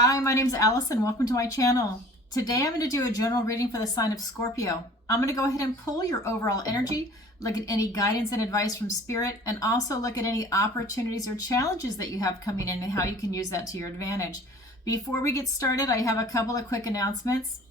Hi, my name is Alison. Welcome to my channel. Today I'm going to do a general reading for the sign of Scorpio. I'm going to go ahead and pull your overall energy, look at any guidance and advice from Spirit, and also look at any opportunities or challenges that you have coming in and how you can use that to your advantage. Before we get started, I have a couple of quick announcements.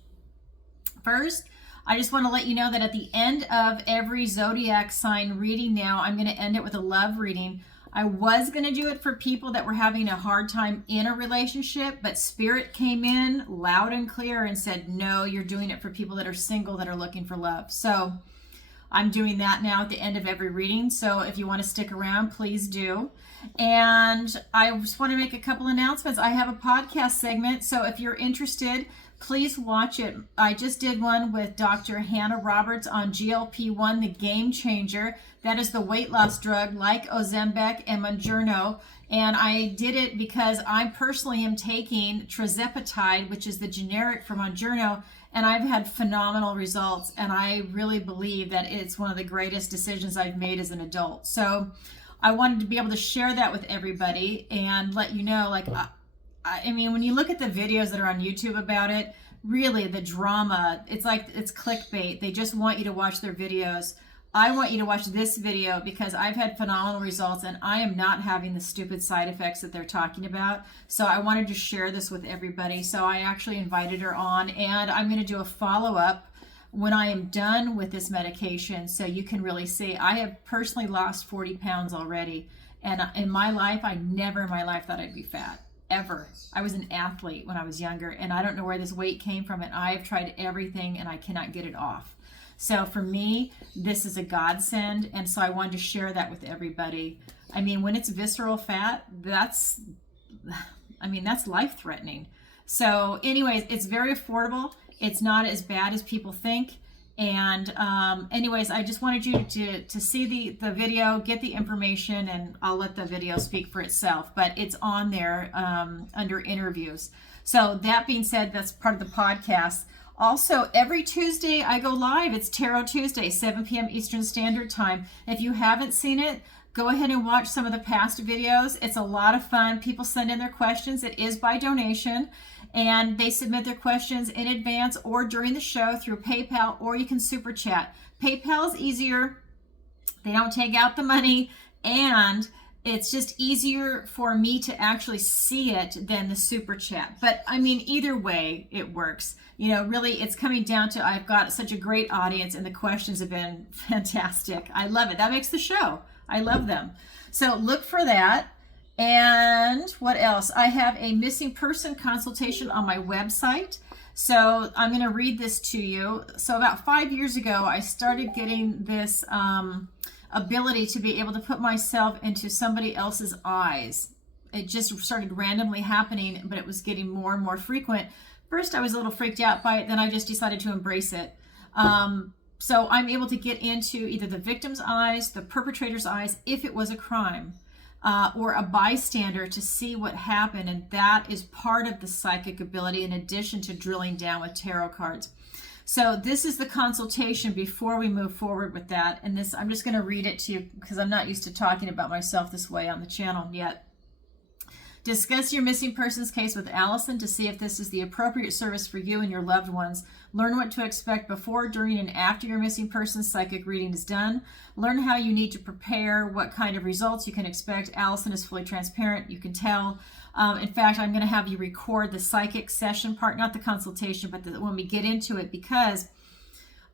First, I just want to let you know that at the end of every zodiac sign reading now, I'm going to end it with a love reading. I was going to do it for people that were having a hard time in a relationship, but Spirit came in loud and clear and said, no, you're doing it for people that are single, that are looking for love. So I'm doing that now at the end of every reading. So if you want to stick around, please do. And I just want to make a couple announcements. I have a podcast segment. So if you're interested, please watch it. I just did one with Dr. Hannah Roberts on GLP-1, the game changer. That is the weight loss drug like Ozempic and Mounjaro. And I did it because I personally am taking tirzepatide, which is the generic for Mounjaro, and I've had phenomenal results. And I really believe that it's one of the greatest decisions I've made as an adult. So I wanted to be able to share that with everybody and let you know, like, I mean, when you look at the videos that are on YouTube about it, really the drama, it's like it's clickbait. They just want you to watch their videos. I want you to watch this video because I've had phenomenal results and I am not having the stupid side effects that they're talking about. So I wanted to share this with everybody. So I actually invited her on, and I'm going to do a follow-up when I am done with this medication so you can really see. I have personally lost 40 pounds already. And in my life, I never in my life thought I'd be fat. Ever. I was an athlete when I was younger, and I don't know where this weight came from, and I've tried everything and I cannot get it off. So for me, this is a godsend, and so I wanted to share that with everybody. I mean, when it's visceral fat, that's life-threatening. So anyways, it's very affordable. It's not as bad as people think. And anyways, I just wanted you to see the video, get the information, and I'll let the video speak for itself. But it's on there under interviews. So that being said, that's part of the podcast. Also, every Tuesday I go live. It's Tarot Tuesday, 7 p.m. Eastern Standard Time. If you haven't seen it, go ahead and watch some of the past videos. It's a lot of fun. People send in their questions. It is by donation. And they submit their questions in advance or during the show through PayPal, or you can super chat. PayPal is easier. They don't take out the money, and it's just easier for me to actually see it than the super chat. But I mean, either way, it works. You know, really, it's coming down to I've got such a great audience, and the questions have been fantastic. I love it. That makes the show. I love them. So look for that. And what else? I have a missing person consultation on my website. So I'm going to read this to you. So about 5 years ago, I started getting this ability to be able to put myself into somebody else's eyes. It just started randomly happening, but it was getting more and more frequent. First, I was a little freaked out by it. Then I just decided to embrace it. So I'm able to get into either the victim's eyes, the perpetrator's eyes, if it was a crime. Or a bystander to see what happened, and that is part of the psychic ability in addition to drilling down with tarot cards. So this is the consultation before we move forward with that, and this I'm just going to read it to you because I'm not used to talking about myself this way on the channel yet. Discuss your missing persons case with Alison to see if this is the appropriate service for you and your loved ones. Learn what to expect before, during, and after your missing persons psychic reading is done. Learn how you need to prepare, what kind of results you can expect. Alison is fully transparent. You can tell. In fact, I'm going to have you record the psychic session part, not the consultation, but when we get into it, because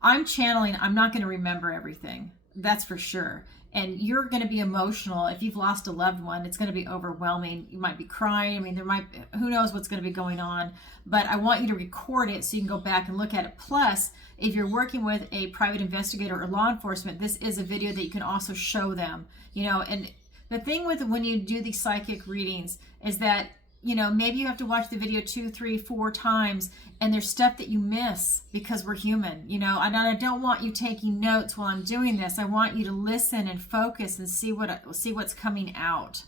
I'm channeling, I'm not going to remember everything. That's for sure. And you're going to be emotional. If you've lost a loved one, it's going to be overwhelming. You might be crying. I mean, who knows what's going to be going on. But I want you to record it so you can go back and look at it. Plus, if you're working with a private investigator or law enforcement, this is a video that you can also show them. You know, and the thing with when you do these psychic readings is that, you know, maybe you have to watch the video 2, 3, 4 times, and there's stuff that you miss because we're human, you know. And I don't want you taking notes while I'm doing this. I want you to listen and focus and see what's coming out.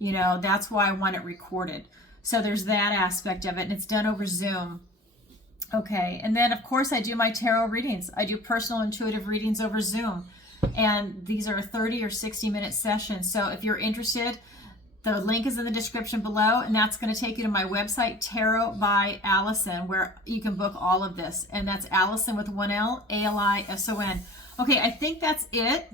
You know, that's why I want it recorded. So there's that aspect of it, and it's done over Zoom. Okay, and then of course I do my tarot readings. I do personal intuitive readings over Zoom, and these are 30 or 60 minute sessions. So if you're interested, The link is in the description below, and that's going to take you to my website, Tarot by Alison, where you can book all of this. And that's Alison with 1L, Alison. Okay, I think that's it.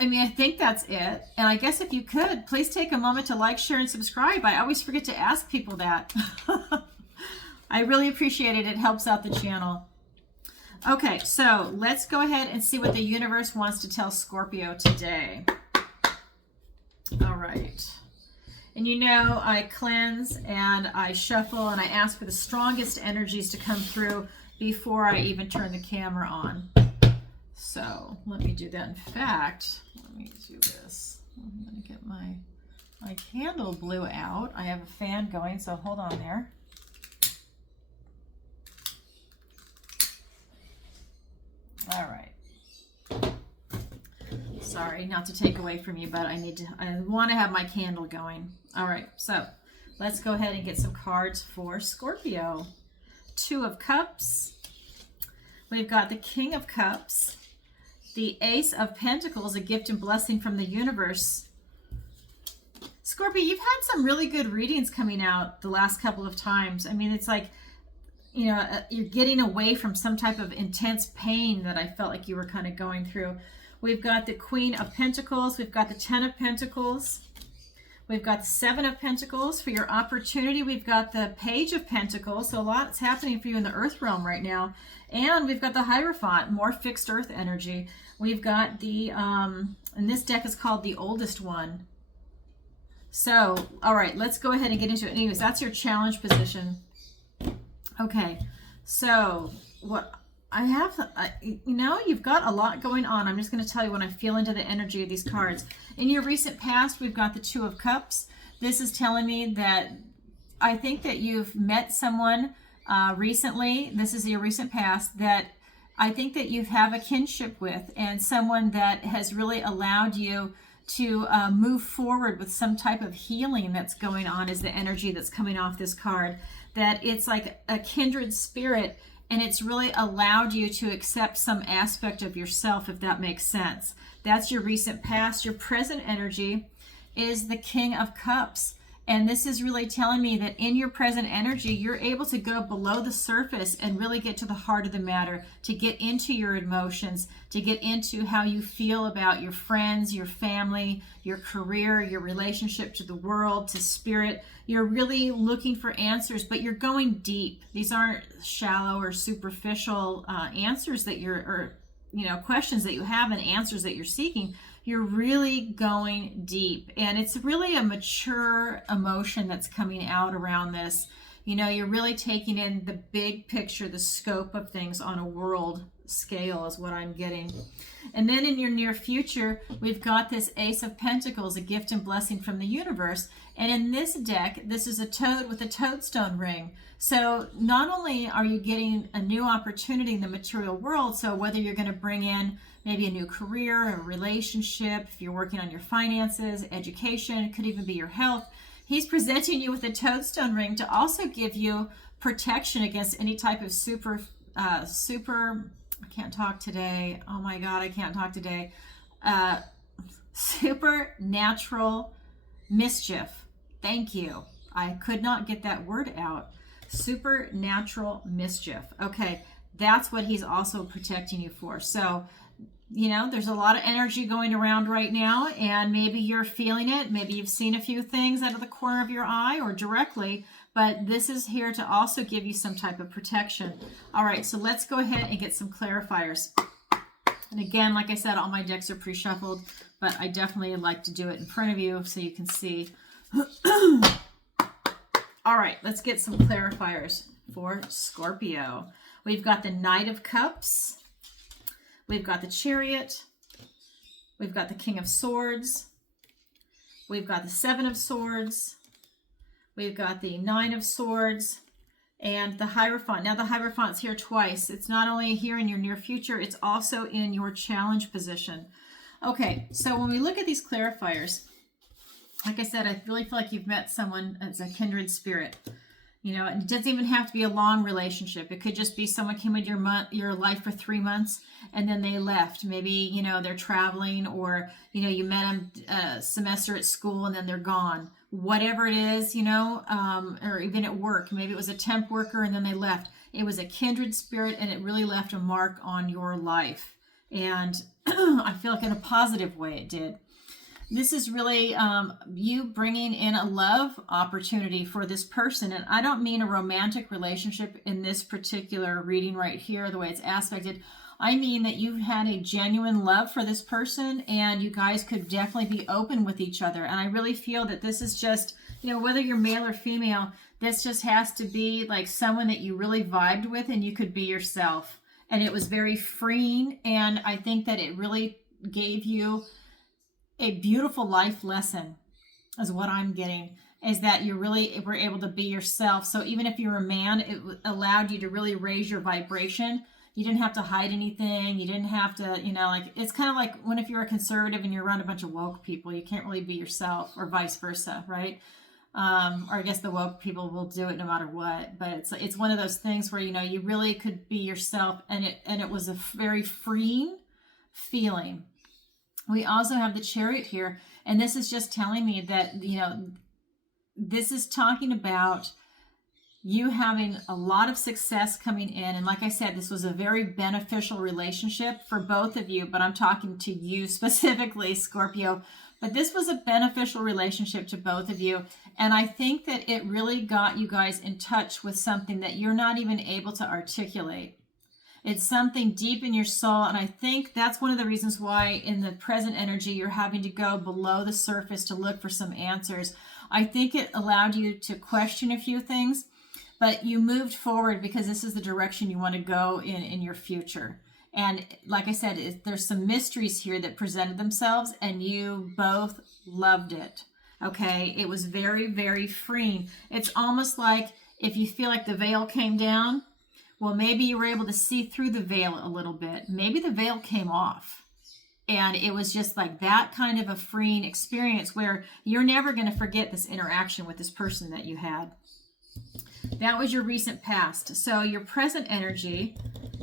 I think that's it. And I guess if you could, please take a moment to like, share, and subscribe. I always forget to ask people that. I really appreciate it. It helps out the channel. Okay, so let's go ahead and see what the universe wants to tell Scorpio today. All right. And you know, I cleanse and I shuffle and I ask for the strongest energies to come through before I even turn the camera on. So let me do that. In fact, let me do this. I'm going to get my candle blew out. I have a fan going, so hold on there. All right. Sorry, not to take away from you, but I want to have my candle going. All right, so let's go ahead and get some cards for Scorpio. 2 of Cups. We've got the King of Cups. The Ace of Pentacles, a gift and blessing from the universe. Scorpio, you've had some really good readings coming out the last couple of times. I mean, it's like, you know, you're getting away from some type of intense pain that I felt like you were kind of going through. We've got the Queen of Pentacles. We've got the 10 of Pentacles. We've got the 7 of Pentacles for your opportunity. We've got the Page of Pentacles. So a lot's happening for you in the earth realm right now. And we've got the Hierophant, more fixed earth energy. We've got the, and this deck is called the Oldest One. So, all right, let's go ahead and get into it. Anyways, that's your challenge position. Okay, so what I have, you know, you've got a lot going on. I'm just going to tell you when I feel into the energy of these cards. In your recent past, we've got the 2 of Cups. This is telling me that I think that you've met someone recently. This is your recent past that I think that you have a kinship with, and someone that has really allowed you to move forward with some type of healing that's going on is the energy that's coming off this card. That it's like a kindred spirit, and it's really allowed you to accept some aspect of yourself, if that makes sense. That's your recent past. Your present energy is the King of Cups. And this is really telling me that in your present energy, you're able to go below the surface and really get to the heart of the matter, to get into your emotions, to get into how you feel about your friends, your family, your career, your relationship to the world, to spirit. You're really looking for answers, but you're going deep. These aren't shallow or superficial answers that you're, or, you know, questions that you have and answers that you're seeking. You're really going deep, and it's really a mature emotion that's coming out around this. You know, you're really taking in the big picture, the scope of things on a world scale is what I'm getting. And then in your near future, we've got this Ace of Pentacles, a gift and blessing from the universe. And in this deck, this is a toad with a toadstone ring. So not only are you getting a new opportunity in the material world, so whether you're going to bring in maybe a new career, a relationship, if you're working on your finances, education, it could even be your health, he's presenting you with a toadstone ring to also give you protection against any type of I can't talk today. Oh my God, I can't talk today. Supernatural mischief. Thank you. I could not get that word out. Supernatural mischief. Okay, that's what he's also protecting you for. So, you know, there's a lot of energy going around right now, and maybe you're feeling it. Maybe you've seen a few things out of the corner of your eye or directly, but this is here to also give you some type of protection. All right, so let's go ahead and get some clarifiers. And again, like I said, all my decks are pre-shuffled, but I definitely like to do it in front of you so you can see. All right, let's get some clarifiers for Scorpio. We've got the Knight of Cups. We've got the Chariot. We've got the King of Swords. We've got the 7 of Swords. We've got the 9 of Swords and the Hierophant. Now the Hierophant's here twice. It's not only here in your near future, it's also in your challenge position. Okay, so when we look at these clarifiers, like I said, I really feel like you've met someone as a kindred spirit. You know, and it doesn't even have to be a long relationship. It could just be someone came into your life for 3 months and then they left. Maybe, you know, they're traveling, or, you know, you met them a semester at school and then they're gone. Whatever it is, you know, or even at work. Maybe it was a temp worker and then they left. It was a kindred spirit and it really left a mark on your life. And I feel like in a positive way it did. This is really you bringing in a love opportunity for this person. And I don't mean a romantic relationship in this particular reading right here, the way it's aspected. I mean that you've had a genuine love for this person and you guys could definitely be open with each other. And I really feel that this is just, you know, whether you're male or female, this just has to be like someone that you really vibed with and you could be yourself. And it was very freeing. And I think that it really gave you a beautiful life lesson, is what I'm getting, is that you really were able to be yourself. So even if you're a man, it allowed you to really raise your vibration. You didn't have to hide anything. You didn't have to, you know, like, it's kind of like when if you're a conservative and you're around a bunch of woke people, you can't really be yourself, or vice versa, right? Or I guess the woke people will do it no matter what. But it's one of those things where, you know, you really could be yourself, and it was a very freeing feeling. We also have the Chariot here, and this is just telling me that, you know, this is talking about you having a lot of success coming in. And like I said, this was a very beneficial relationship for both of you, but I'm talking to you specifically, Scorpio. But this was a beneficial relationship to both of you. And I think that it really got you guys in touch with something that you're not even able to articulate. It's something deep in your soul. And I think that's one of the reasons why in the present energy, you're having to go below the surface to look for some answers. I think it allowed you to question a few things, but you moved forward because this is the direction you want to go in your future. And like I said, there's some mysteries here that presented themselves and you both loved it. Okay. It was very, very freeing. It's almost like if you feel like the veil came down, well, maybe you were able to see through the veil a little bit. Maybe the veil came off. And it was just like that kind of a freeing experience where you're never going to forget this interaction with this person that you had. That was your recent past. So your present energy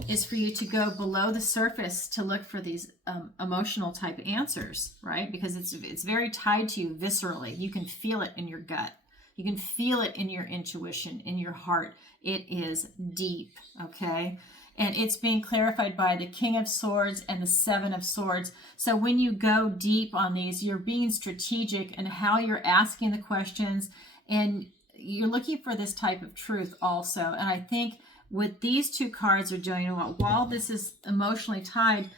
is for you to go below the surface to look for these emotional type answers, right? Because it's very tied to you viscerally. You can feel it in your gut. You can feel it in your intuition, in your heart. It is deep, okay? And it's being clarified by the King of Swords and the Seven of Swords. So when you go deep on these, you're being strategic in how you're asking the questions, and you're looking for this type of truth also. And I think what these two cards are doing, while this is emotionally tied,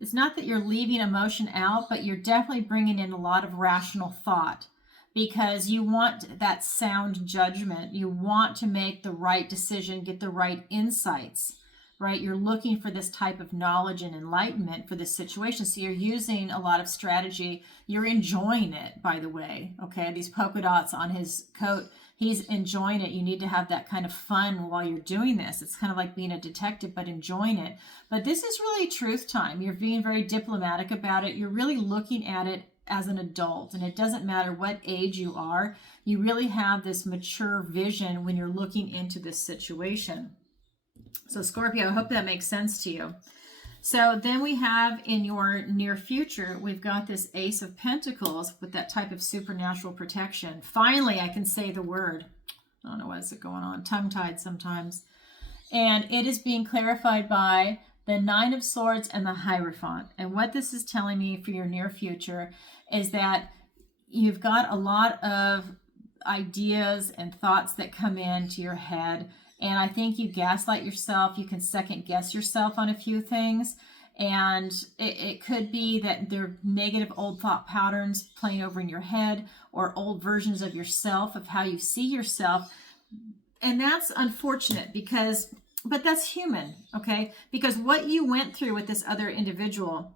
it's not that you're leaving emotion out, but you're definitely bringing in a lot of rational thought. Because you want that sound judgment. You want to make the right decision, get the right insights, right? You're looking for this type of knowledge and enlightenment for this situation. So you're using a lot of strategy. You're enjoying it, by the way, okay? These polka dots on his coat, he's enjoying it. You need to have that kind of fun while you're doing this. It's kind of like being a detective, but enjoying it. But this is really truth time. You're being very diplomatic about it. You're really looking at it as an adult, and it doesn't matter what age you are, you really have this mature vision when you're looking into this situation. So Scorpio, I hope that makes sense to you. So then we have in your near future, we've got this Ace of Pentacles with that type of supernatural protection. Finally, I can say the word. I don't know what is it going on, tongue-tied sometimes. And it is being clarified by the Nine of Swords and the Hierophant. And what this is telling me for your near future is that you've got a lot of ideas and thoughts that come into your head. And I think you gaslight yourself. You can second guess yourself on a few things. And it could be that there are negative old thought patterns playing over in your head, or old versions of yourself, of how you see yourself. And that's unfortunate but that's human, okay? Because what you went through with this other individual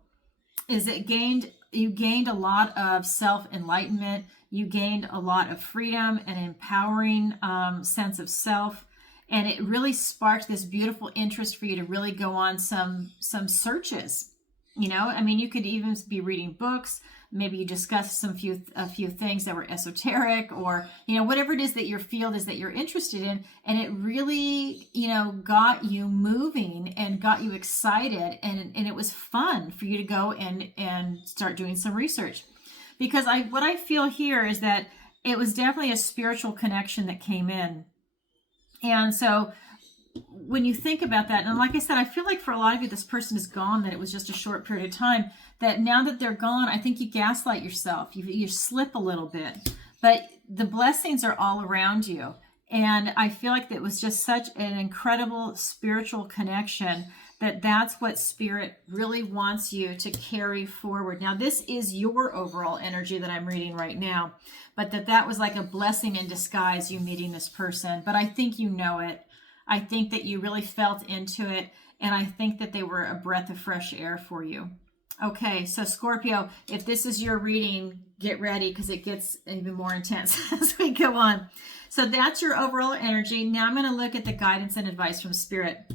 is you gained a lot of self-enlightenment. You gained a lot of freedom and empowering sense of self. And it really sparked this beautiful interest for you to really go on some searches. You know, I mean, you could even be reading books. maybe you discussed a few things that were esoteric, or, you know, whatever it is that your field is that you're interested in, and it really, you know, got you moving and got you excited, and it was fun for you to go and start doing some research. Because what I feel here is that it was definitely a spiritual connection that came in. And so when you think about that, and like I said, I feel like for a lot of you, this person is gone, that it was just a short period of time, that now that they're gone, I think you gaslight yourself. You slip a little bit, but the blessings are all around you. And I feel like it was just such an incredible spiritual connection that's what Spirit really wants you to carry forward. Now, this is your overall energy that I'm reading right now, but that was like a blessing in disguise, you meeting this person. But I think you know it. I think that you really felt into it, and I think that they were a breath of fresh air for you. Okay, so Scorpio, if this is your reading, get ready, because it gets even more intense as we go on. So that's your overall energy. Now I'm going to look at the guidance and advice from Spirit.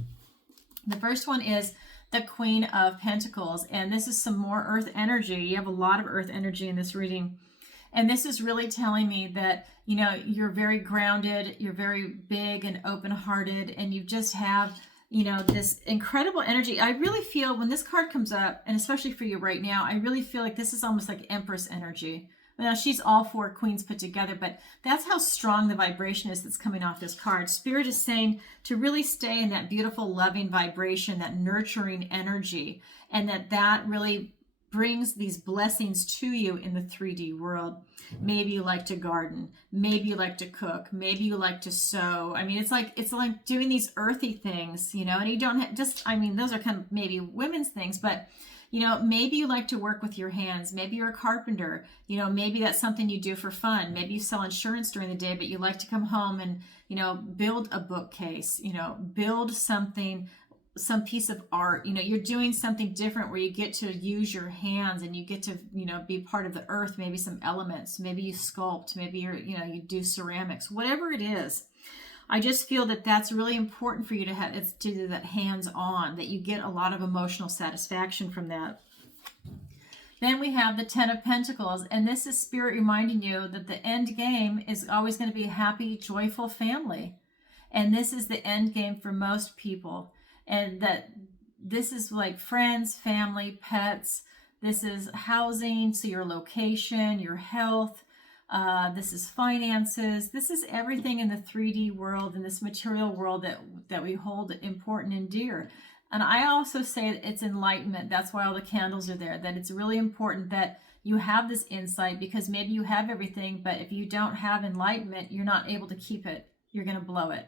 The first one is the Queen of Pentacles, and this is some more earth energy. You have a lot of earth energy in this reading. And this is really telling me that, you know, you're very grounded, you're very big and open-hearted, and you just have, you know, this incredible energy. I really feel when this card comes up, and especially for you right now, I really feel like this is almost like Empress energy. Now, she's all four queens put together, but that's how strong the vibration is that's coming off this card. Spirit is saying to really stay in that beautiful, loving vibration, that nurturing energy, and that really brings these blessings to you in the 3D world. Maybe you like to garden, maybe you like to cook, maybe you like to sew. I mean, it's like doing these earthy things, you know, and you don't I mean, those are kind of maybe women's things, but you know, maybe you like to work with your hands. Maybe you're a carpenter. You know, maybe that's something you do for fun. Maybe you sell insurance during the day, but you like to come home and, you know, build a bookcase, you know, build something, some piece of art. You know, you're doing something different where you get to use your hands and you get to, you know, be part of the earth, maybe some elements. Maybe you sculpt, maybe you know, you do ceramics, whatever it is. I just feel that that's really important for you to have. It's to do that hands-on, that you get a lot of emotional satisfaction from that. Then we have the Ten of Pentacles, and this is Spirit reminding you that the end game is always going to be a happy, joyful family. And this is the end game for most people. And that this is like friends, family, pets. This is housing, so your location, your health. This is finances. This is everything in the 3D world, in this material world that we hold important and dear. And I also say that it's enlightenment. That's why all the candles are there, that it's really important that you have this insight, because maybe you have everything, but if you don't have enlightenment, you're not able to keep it. You're going to blow it.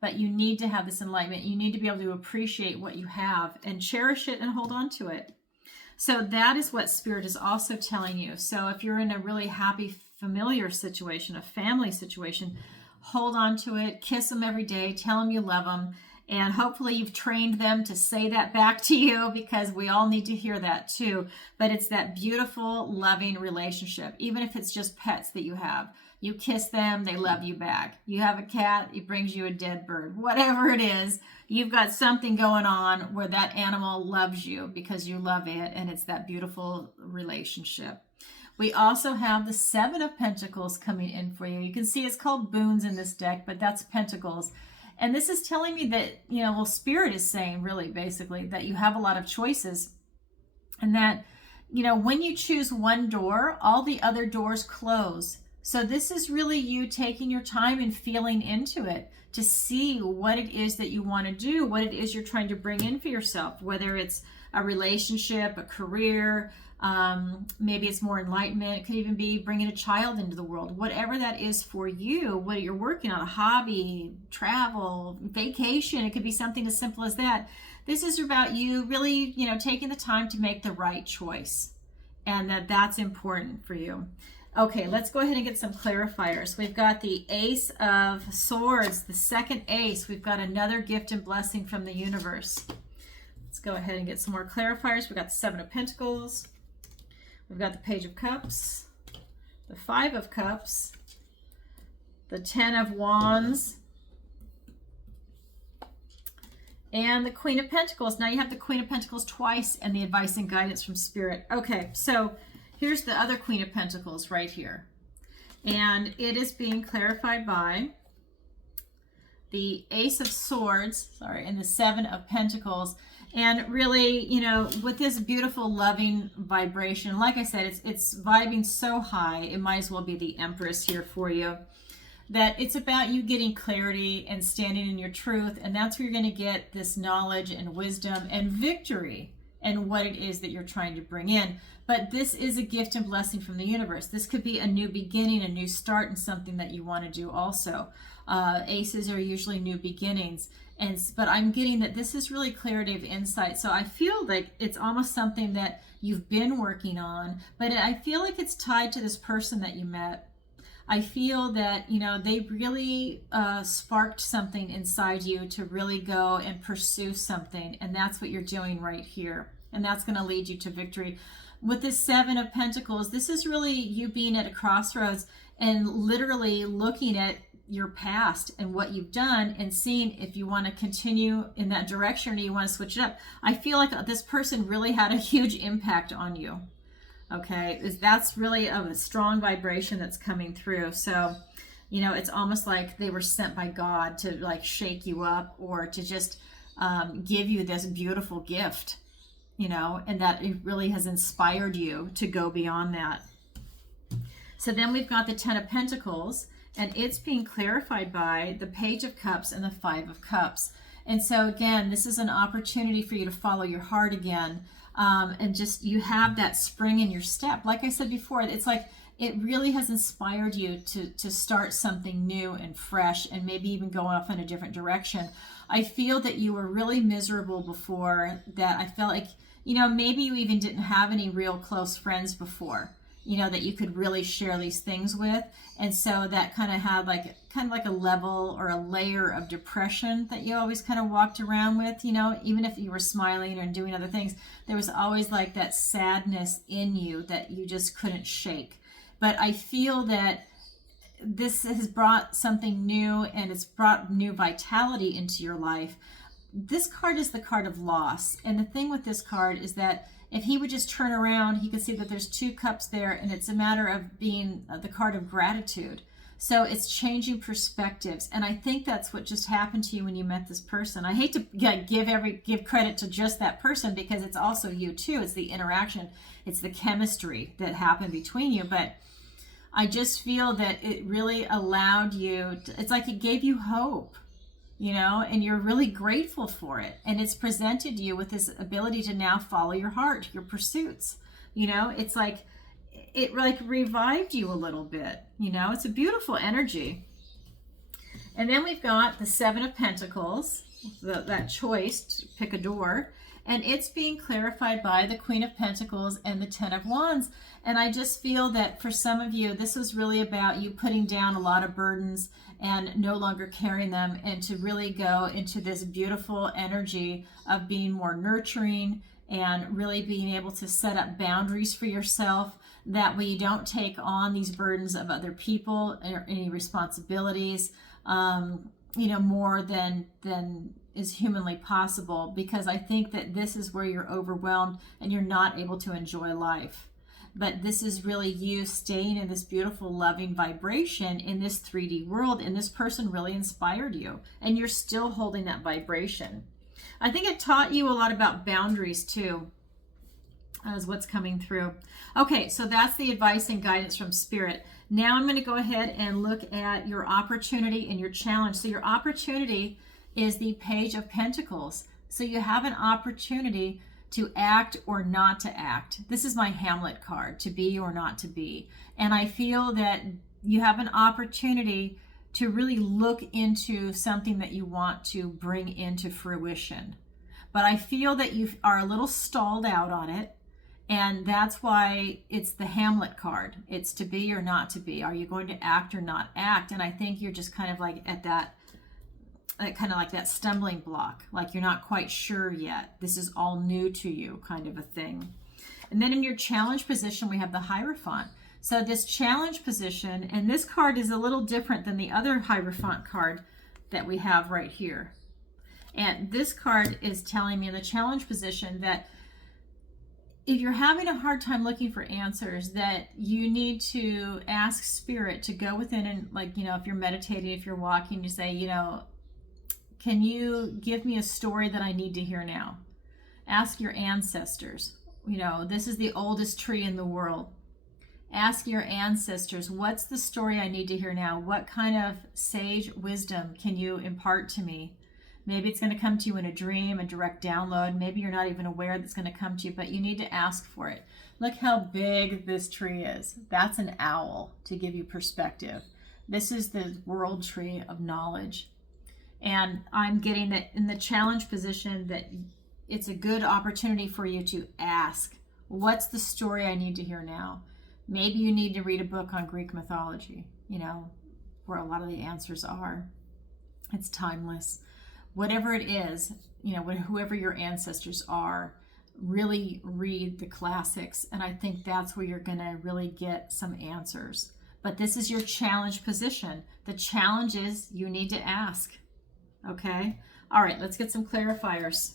But you need to have this enlightenment. You need to be able to appreciate what you have and cherish it and hold on to it. So that is what Spirit is also telling you. So if you're in a really happy, familiar situation, a family situation, hold on to it, kiss them every day, tell them you love them, and hopefully you've trained them to say that back to you, because we all need to hear that too. But it's that beautiful, loving relationship, even if it's just pets that you have. You kiss them, they love you back. You have a cat, it brings you a dead bird. Whatever it is, you've got something going on where that animal loves you because you love it, and it's that beautiful relationship. We also have the Seven of Pentacles coming in for you. You can see it's called boons in this deck, but that's pentacles. And this is telling me that, you know, well, Spirit is saying really basically that you have a lot of choices, and that, you know, when you choose one door, all the other doors close. So this is really you taking your time and feeling into it to see what it is that you want to do, what it is you're trying to bring in for yourself, whether it's a relationship, a career, maybe it's more enlightenment. It could even be bringing a child into the world. Whatever that is for you, what you're working on, a hobby, travel, vacation. It could be something as simple as that. This is about you really, you know, taking the time to make the right choice, and that's important for you. Okay, let's go ahead and get some clarifiers. We've got the Ace of Swords, the second ace. We've got another gift and blessing from the universe. Let's go ahead and get some more clarifiers. We've got the Seven of Pentacles. We've got the Page of Cups, the Five of Cups, the Ten of Wands, and the Queen of Pentacles. Now you have the Queen of Pentacles twice and the advice and guidance from Spirit. Okay, so here's the other Queen of Pentacles right here. And it is being clarified by the Ace of Swords, sorry, and the Seven of Pentacles. And really, you know, with this beautiful, loving vibration, like I said, it's vibing so high, it might as well be the Empress here for you. That it's about you getting clarity and standing in your truth. And that's where you're going to get this knowledge and wisdom and victory and what it is that you're trying to bring in. But this is a gift and blessing from the universe. This could be a new beginning, a new start, and something that you want to do also. Aces are usually new beginnings. But I'm getting that this is really clarity of insight. So I feel like it's almost something that you've been working on, but I feel like it's tied to this person that you met. I feel that, you know, they really sparked something inside you to really go and pursue something. And that's what you're doing right here. And that's going to lead you to victory. With this Seven of Pentacles, this is really you being at a crossroads and literally looking at your past and what you've done and seeing if you want to continue in that direction or you want to switch it up. I feel like this person really had a huge impact on you. Okay, that's really a strong vibration that's coming through. So, you know, it's almost like they were sent by God to like shake you up or to just give you this beautiful gift, you know, and that it really has inspired you to go beyond that. So then we've got the Ten of Pentacles, and it's being clarified by the Page of Cups and the Five of Cups. And so again, this is an opportunity for you to follow your heart again. And just you have that spring in your step. Like I said before, it's like it really has inspired you to start something new and fresh and maybe even go off in a different direction. I feel that you were really miserable before, that I felt like, you know, maybe you even didn't have any real close friends before, you know, that you could really share these things with. And so that kind of had like a level or a layer of depression that you always kind of walked around with, you know, even if you were smiling and doing other things, there was always like that sadness in you that you just couldn't shake. But I feel that this has brought something new, and it's brought new vitality into your life. This card is the card of loss. And the thing with this card is that if he would just turn around, he could see that there's two cups there, and it's a matter of being the card of gratitude. So it's changing perspectives. And I think that's what just happened to you when you met this person. I hate to give credit to just that person, because it's also you too. It's the interaction. It's the chemistry that happened between you. But I just feel that it really allowed you to, it's like it gave you hope, you know, and you're really grateful for it. And it's presented you with this ability to now follow your heart, your pursuits. You know, it's like, it like revived you a little bit, you know, it's a beautiful energy. And then we've got the Seven of Pentacles, that choice to pick a door, and it's being clarified by the Queen of Pentacles and the Ten of Wands. And I just feel that for some of you, this was really about you putting down a lot of burdens and no longer carrying them, and to really go into this beautiful energy of being more nurturing and really being able to set up boundaries for yourself. That way you don't take on these burdens of other people or any responsibilities, you know, more than is humanly possible, because I think that this is where you're overwhelmed and you're not able to enjoy life. But this is really you staying in this beautiful, loving vibration in this 3D world, and this person really inspired you, and you're still holding that vibration. I think it taught you a lot about boundaries too, as what's coming through. Okay, so that's the advice and guidance from Spirit. Now I'm going to go ahead and look at your opportunity and your challenge. So your opportunity is the Page of Pentacles. So you have an opportunity to act or not to act. This is my Hamlet card, to be or not to be. And I feel that you have an opportunity to really look into something that you want to bring into fruition. But I feel that you are a little stalled out on it. And that's why it's the Hamlet card. It's to be or not to be. Are you going to act or not act? And I think you're just kind of like at that, kind of like that stumbling block. Like you're not quite sure yet. This is all new to you, kind of a thing. And then in your challenge position, we have the Hierophant. So this challenge position, and this card is a little different than the other Hierophant card that we have right here. And this card is telling me in the challenge position that if you're having a hard time looking for answers, that you need to ask spirit to go within and, like, you know, if you're meditating, if you're walking, you say, you know, can you give me a story that I need to hear now? Ask your ancestors. You know, this is the oldest tree in the world. Ask your ancestors, what's the story I need to hear now? What kind of sage wisdom can you impart to me? Maybe it's going to come to you in a dream, a direct download. Maybe you're not even aware that's going to come to you, but you need to ask for it. Look how big this tree is. That's an owl, to give you perspective. This is the world tree of knowledge. And I'm getting that in the challenge position, that it's a good opportunity for you to ask, what's the story I need to hear now? Maybe you need to read a book on Greek mythology, you know, where a lot of the answers are. It's timeless. Whatever it is, you know, whoever your ancestors are, really read the classics. And I think that's where you're going to really get some answers. But this is your challenge position. The challenge is you need to ask. Okay? All right, let's get some clarifiers.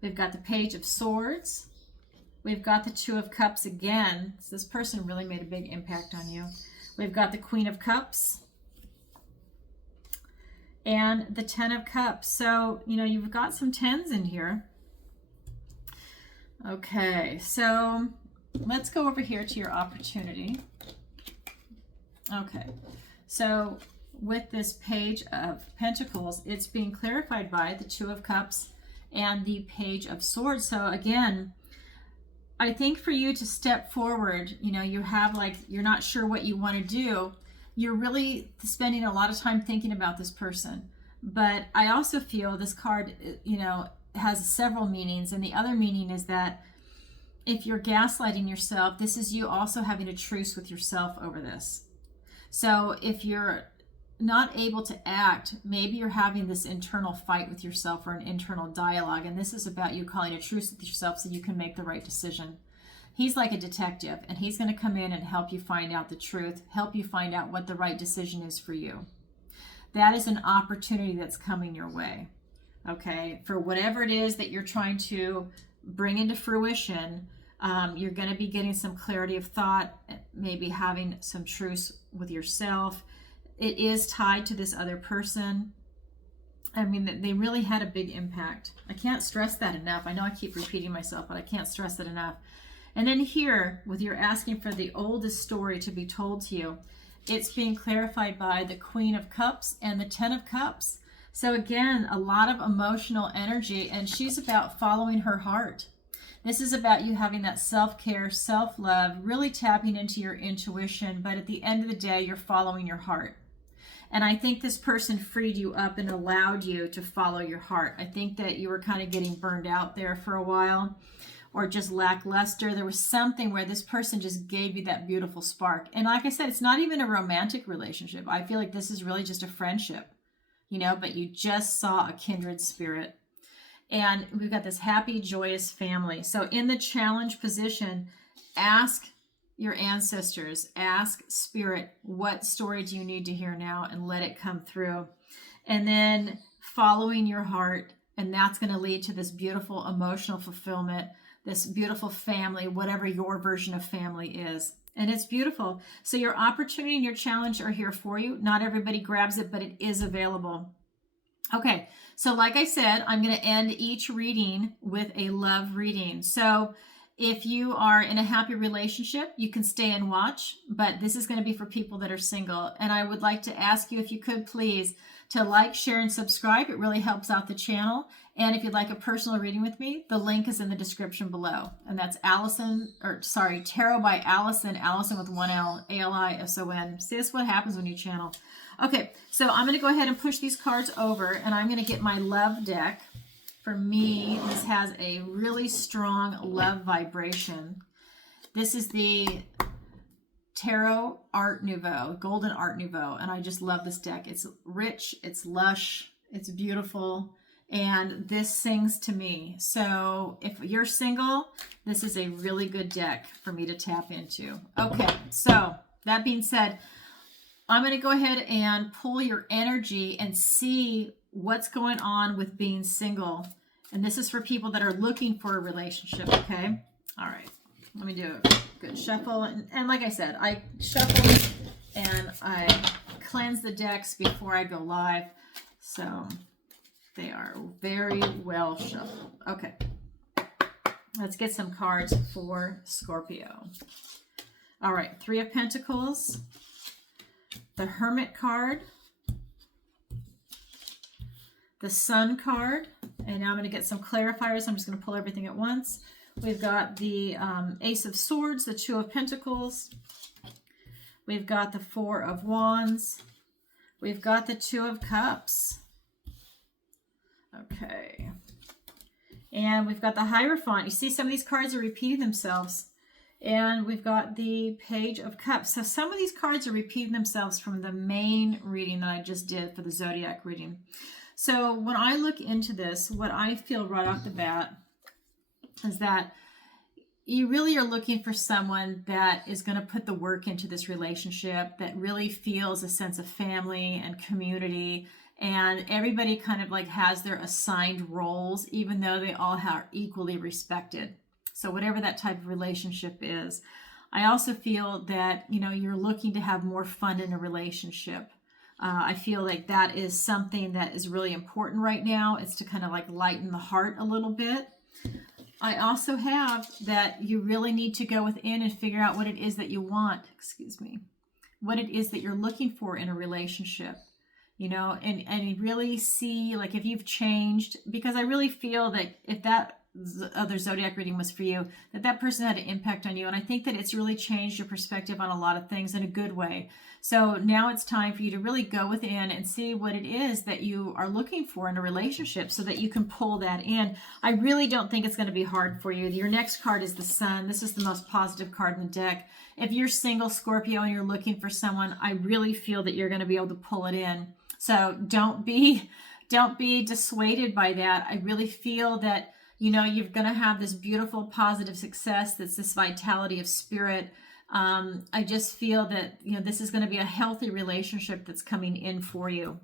We've got the Page of Swords. We've got the Two of Cups again. So this person really made a big impact on you. We've got the Queen of Cups and the Ten of Cups. So, you know, you've got some tens in here. Okay, so let's go over here to your opportunity. Okay, so with this Page of Pentacles, it's being clarified by the Two of Cups and the Page of Swords. So again, I think for you to step forward, you know, you have, like, you're not sure what you want to do. You're really spending a lot of time thinking about this person. But I also feel this card, you know, has several meanings. And the other meaning is that if you're gaslighting yourself, this is you also having a truce with yourself over this. So if you're not able to act, maybe you're having this internal fight with yourself or an internal dialogue, and this is about you calling a truce with yourself so you can make the right decision. He's like a detective, and he's going to come in and help you find out the truth, help you find out what the right decision is for you. That is an opportunity that's coming your way, okay? For whatever it is that you're trying to bring into fruition, you're going to be getting some clarity of thought, maybe having some truce with yourself. It is tied to this other person. I mean, they really had a big impact. I can't stress that enough. I know I keep repeating myself, but I can't stress it enough. And then here, with your asking for the oldest story to be told to you, it's being clarified by the Queen of Cups and the Ten of Cups. So again, a lot of emotional energy, and she's about following her heart. This is about you having that self-care, self-love, really tapping into your intuition, but at the end of the day, you're following your heart. And I think this person freed you up and allowed you to follow your heart. I think that you were kind of getting burned out there for a while, or just lackluster. There was something where this person just gave you that beautiful spark. And like I said, it's not even a romantic relationship. I feel like this is really just a friendship, you know, but you just saw a kindred spirit. And we've got this happy, joyous family. So in the challenge position, ask your ancestors, ask spirit, what story do you need to hear now, and let it come through. And then following your heart, and that's going to lead to this beautiful emotional fulfillment, this beautiful family, whatever your version of family is. And it's beautiful. So your opportunity and your challenge are here for you. Not everybody grabs it, but it is available. Okay, so like I said, I'm going to end each reading with a love reading. So if you are in a happy relationship, you can stay and watch, but this is going to be for people that are single. And I would like to ask you, if you could please, to like, share, and subscribe. It really helps out the channel. And if you'd like a personal reading with me, the link is in the description below. And that's Tarot by Alison, Alison with one L, A-L-I-S-O-N. See, that's what happens when you channel. Okay, so I'm going to go ahead and push these cards over, and I'm going to get my love deck. For me, this has a really strong love vibration. This is the Tarot Art Nouveau, Golden Art Nouveau, and I just love this deck. It's rich, it's lush, it's beautiful, and this sings to me. So if you're single, this is a really good deck for me to tap into. Okay, so that being said, I'm going to go ahead and pull your energy and see what's going on with being single. And this is for people that are looking for a relationship, okay? All right. Let me do a good shuffle. And like I said, I shuffle and I cleanse the decks before I go live. So they are very well shuffled. Okay. Let's get some cards for Scorpio. All right. 3 of Pentacles. The Hermit card. The Sun card. And now I'm going to get some clarifiers. I'm just going to pull everything at once. We've got the Ace of Swords, the 2 of Pentacles. We've got the 4 of Wands. We've got the 2 of Cups. Okay. And we've got the Hierophant. You see some of these cards are repeating themselves. And we've got the Page of Cups. So some of these cards are repeating themselves from the main reading that I just did for the Zodiac reading. So when I look into this, what I feel right off the bat is that you really are looking for someone that is going to put the work into this relationship, that really feels a sense of family and community, and everybody kind of like has their assigned roles, even though they all are equally respected. So whatever that type of relationship is. I also feel that, you know, you're looking to have more fun in a relationship. I feel like that is something that is really important right now. It's to kind of like lighten the heart a little bit. I also have that you really need to go within and figure out what it is that you want, what it is that you're looking for in a relationship, you know, and really see like if you've changed, because I really feel that if that other Zodiac reading was for you, that person had an impact on you. And I think that it's really changed your perspective on a lot of things in a good way. So now it's time for you to really go within and see what it is that you are looking for in a relationship so that you can pull that in. I really don't think it's going to be hard for you. Your next card is the Sun. This is the most positive card in the deck. If you're single, Scorpio, and you're looking for someone, I really feel that you're going to be able to pull it in. So don't be dissuaded by that. I really feel that, you know, you're going to have this beautiful, positive success. That's this vitality of spirit. I just feel that, you know, this is going to be a healthy relationship that's coming in for you.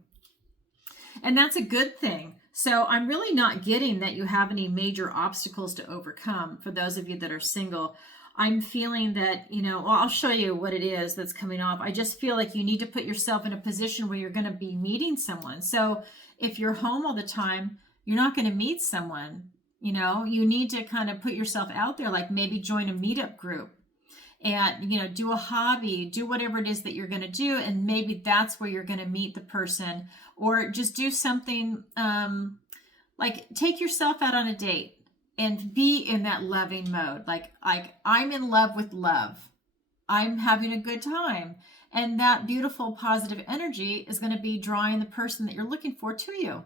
And that's a good thing. So I'm really not getting that you have any major obstacles to overcome for those of you that are single. I'm feeling that, you know, well, I'll show you what it is that's coming off. I just feel like you need to put yourself in a position where you're going to be meeting someone. So if you're home all the time, you're not going to meet someone. You know, you need to kind of put yourself out there, like maybe join a meetup group and, you know, do a hobby, do whatever it is that you're going to do. And maybe that's where you're going to meet the person, or just do something like take yourself out on a date and be in that loving mode. Like I'm in love with love. I'm having a good time. And that beautiful positive energy is going to be drawing the person that you're looking for to you.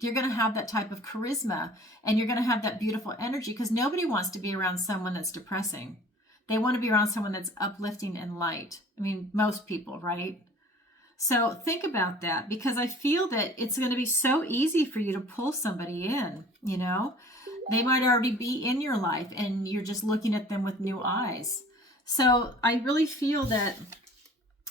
You're going to have that type of charisma and you're going to have that beautiful energy, because nobody wants to be around someone that's depressing. They want to be around someone that's uplifting and light. I mean, most people, right? So think about that, because I feel that it's going to be so easy for you to pull somebody in, you know? They might already be in your life and you're just looking at them with new eyes. So I really feel that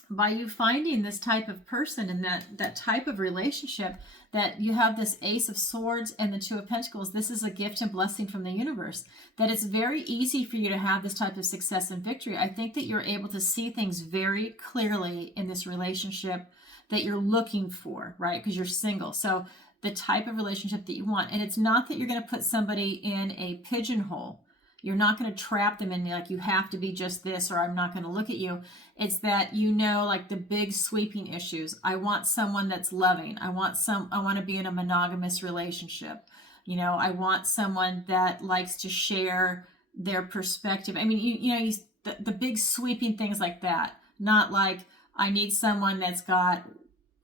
by you finding this type of person and that type of relationship, that you have this Ace of Swords and the 2 of Pentacles, this is a gift and blessing from the universe, that it's very easy for you to have this type of success and victory. I think that you're able to see things very clearly in this relationship that you're looking for, right? Because you're single. So the type of relationship that you want. And it's not that you're going to put somebody in a pigeonhole. You're not going to trap them in like, you have to be just this, or I'm not going to look at you. It's that, you know, like the big sweeping issues. I want someone that's loving. I want to be in a monogamous relationship. You know, I want someone that likes to share their perspective. I mean, you know, the big sweeping things like that. Not like, I need someone that's got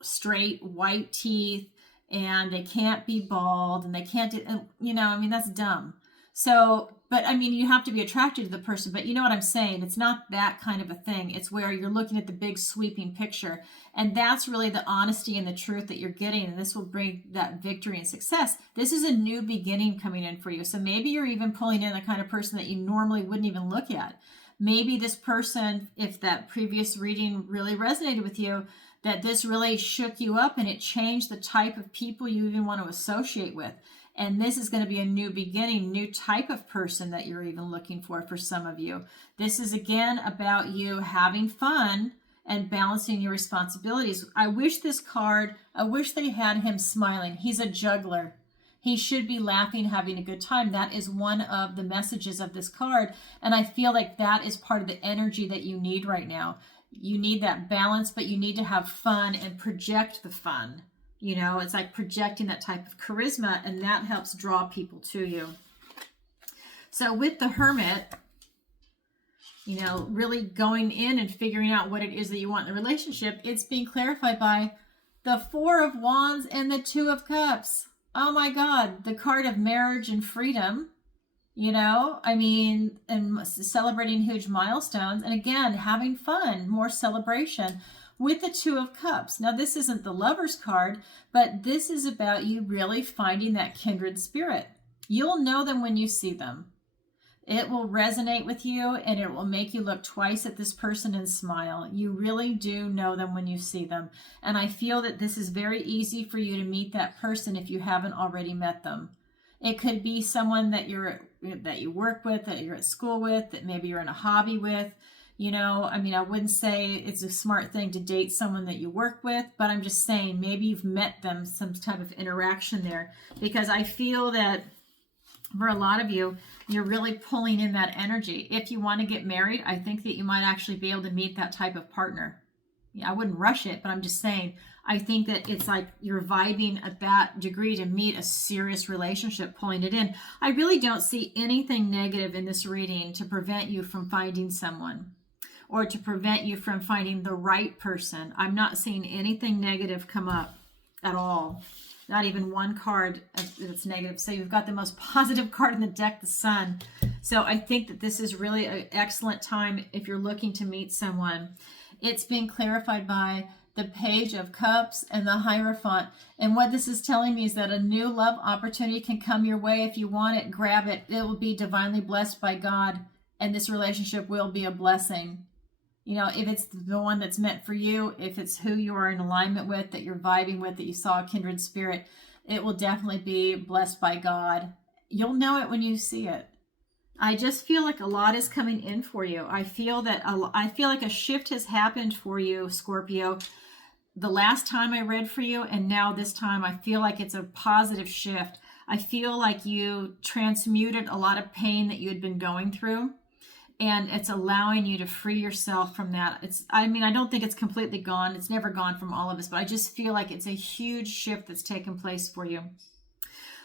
straight white teeth and they can't be bald and they can't do, you know, I mean, that's dumb. So, but I mean, you have to be attracted to the person, but you know what I'm saying? It's not that kind of a thing. It's where you're looking at the big sweeping picture. And that's really the honesty and the truth that you're getting. And this will bring that victory and success. This is a new beginning coming in for you. So maybe you're even pulling in the kind of person that you normally wouldn't even look at. Maybe this person, if that previous reading really resonated with you, that this really shook you up and it changed the type of people you even want to associate with. And this is going to be a new beginning, new type of person that you're even looking for some of you. This is again about you having fun and balancing your responsibilities. I wish this card, I wish they had him smiling. He's a juggler. He should be laughing, having a good time. That is one of the messages of this card. And I feel like that is part of the energy that you need right now. You need that balance, but you need to have fun and project the fun. You know, it's like projecting that type of charisma, and that helps draw people to you. So with the Hermit, you know, really going in and figuring out what it is that you want in the relationship, it's being clarified by the Four of Wands and the Two of Cups. Oh my God, the card of marriage and freedom, you know, I mean, and celebrating huge milestones. And again, having fun, more celebration with the Two of Cups. Now, this isn't the Lover's card, but this is about you really finding that kindred spirit. You'll know them when you see them. It will resonate with you, and it will make you look twice at this person and smile. You really do know them when you see them. And I feel that this is very easy for you to meet that person if you haven't already met them. It could be someone that you work with, that you're at school with, that maybe you're in a hobby with. You know, I mean, I wouldn't say it's a smart thing to date someone that you work with, but I'm just saying maybe you've met them, some type of interaction there, because I feel that for a lot of you, you're really pulling in that energy. If you want to get married, I think that you might actually be able to meet that type of partner. Yeah, I wouldn't rush it, but I'm just saying, I think that it's like you're vibing at that degree to meet a serious relationship, pulling it in. I really don't see anything negative in this reading to prevent you from finding someone, or to prevent you from finding the right person. I'm not seeing anything negative come up at all. Not even one card that's negative. So you've got the most positive card in the deck, the Sun. So I think that this is really an excellent time if you're looking to meet someone. It's being clarified by the Page of Cups and the Hierophant. And what this is telling me is that a new love opportunity can come your way. If you want it, grab it. It will be divinely blessed by God, and this relationship will be a blessing. You know, if it's the one that's meant for you, if it's who you are in alignment with, that you're vibing with, that you saw a kindred spirit, it will definitely be blessed by God. You'll know it when you see it. I just feel like a lot is coming in for you. I feel like a shift has happened for you, Scorpio. The last time I read for you, and now this time, I feel like it's a positive shift. I feel like you transmuted a lot of pain that you had been going through. And it's allowing you to free yourself from that. I don't think it's completely gone. It's never gone from all of us, but I just feel like it's a huge shift that's taken place for you.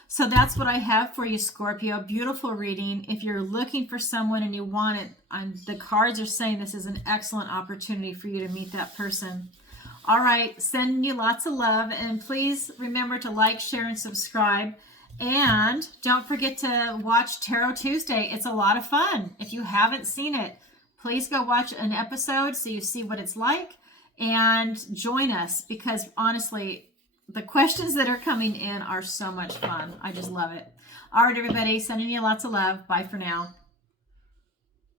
So that's what I have for you, Scorpio. Beautiful reading. If you're looking for someone and you want it, the cards are saying this is an excellent opportunity for you to meet that person. All right, sending you lots of love. And please remember to like, share, and subscribe. And don't forget to watch Tarot Tuesday. It's a lot of fun. If you haven't seen it, please go watch an episode so you see what it's like, and join us, because honestly, the questions that are coming in are so much fun. I just love it. All right, everybody, sending you lots of love. Bye for now.